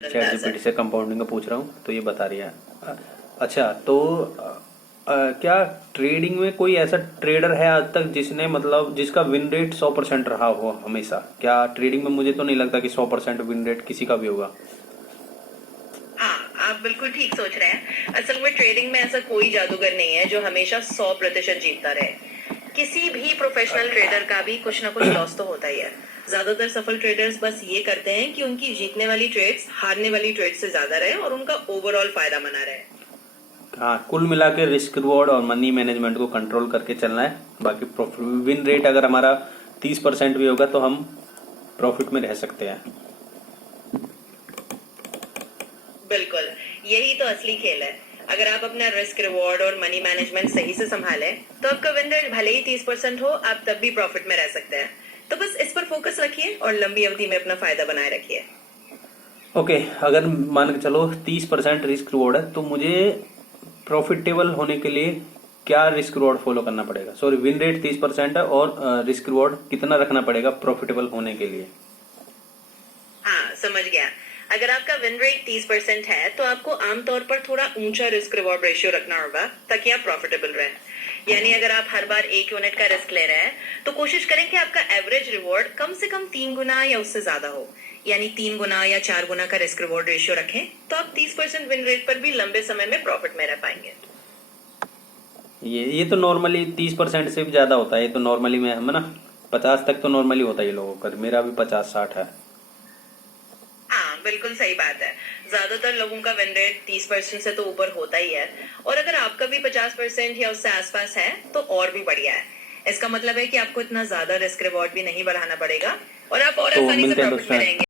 Chat GPT से compounding का पूछ रहा हूँ तो ये बता रही है। अच्छा तो क्या ट्रेडिंग में कोई ऐसा ट्रेडर है आज तक जिसने मतलब जिसका विन रेट 100% रहा हो हमेशा? क्या ट्रेडिंग में मुझे तो नहीं लगता कि 100% विन रेट किसी का भी होगा। हाँ, आप बिल्कुल ठीक सोच रहे हैं। असल में ट्रेडिंग में ऐसा कोई जादूगर नहीं है जो हमेशा 100% जीतता रहे। किसी भी प्रोफेशनल ट्रेडर का भी कुछ ना कुछ लॉस तो होता ही है। ज्यादातर सफल ट्रेडर्स बस ये करते हैं कि उनकी जीतने वाली ट्रेड्स हारने वाली ट्रेड्स से ज्यादा रहे और उनका ओवरऑल फायदा बना रहे। हाँ, कुल मिला के रिस्क रिवॉर्ड और मनी मैनेजमेंट को कंट्रोल करके चलना है। बाकी विन रेट अगर हमारा 30% भी होगा तो हम प्रॉफिट में रह सकते हैं। बिल्कुल, यही तो असली खेल है। अगर आप अपना रिस्क रिवॉर्ड और मनी मैनेजमेंट सही से संभालें तो आपका विन रेट भले ही 30% हो, आप तब भी प्रॉफिट में रह सकते हैं। तो बस इस पर फोकस रखिए और लंबी अवधि में अपना फायदा बनाए रखिए। ओके, अगर मान के चलो 30% रिस्क रिवॉर्ड है तो मुझे प्रॉफिटेबल होने के लिए क्या रिस्क रिवॉर्ड फॉलो करना पड़ेगा? सॉरी, विन रेट 30% है और रिस्क रिवॉर्ड कितना रखना पड़ेगा प्रॉफिटेबल होने के लिए? हाँ, समझ गया। अगर आपका विन रेट 30% है तो आपको आमतौर पर थोड़ा ऊंचा रिस्क रिवॉर्ड रेशियो रखना होगा ताकि आप प्रॉफिटेबल रहें। यानी अगर आप हर बार 1 यूनिट का रिस्क ले रहे हैं तो कोशिश करें कि आपका एवरेज रिवॉर्ड कम से कम 3 गुना या उससे ज्यादा हो। यानी 3 गुना या 4 गुना का रिस्क रिवॉर्ड रेशियो रखें तो आप 30% विन रेट पर भी लंबे समय में प्रॉफिट में रह पाएंगे। ये तो नॉर्मली 30% से भी ज्यादा होता है। ये तो नॉर्मली में हम ना 50 तक तो नॉर्मली होता है ये लोगों का। मेरा भी 50-60 है। हाँ, बिल्कुल सही बात है। ज्यादातर लोगों का विन रेट 30% से तो ऊपर होता ही है। और अगर आपका भी 50% या उससे आसपास है तो और भी बढ़िया है। इसका मतलब है कि आपको इतना ज्यादा रिस्क रिवॉर्ड भी नहीं बढ़ाना पड़ेगा और आप और तो आसानी से मिलते हैं प्रॉफिट में दोस्तों। रहेंगे।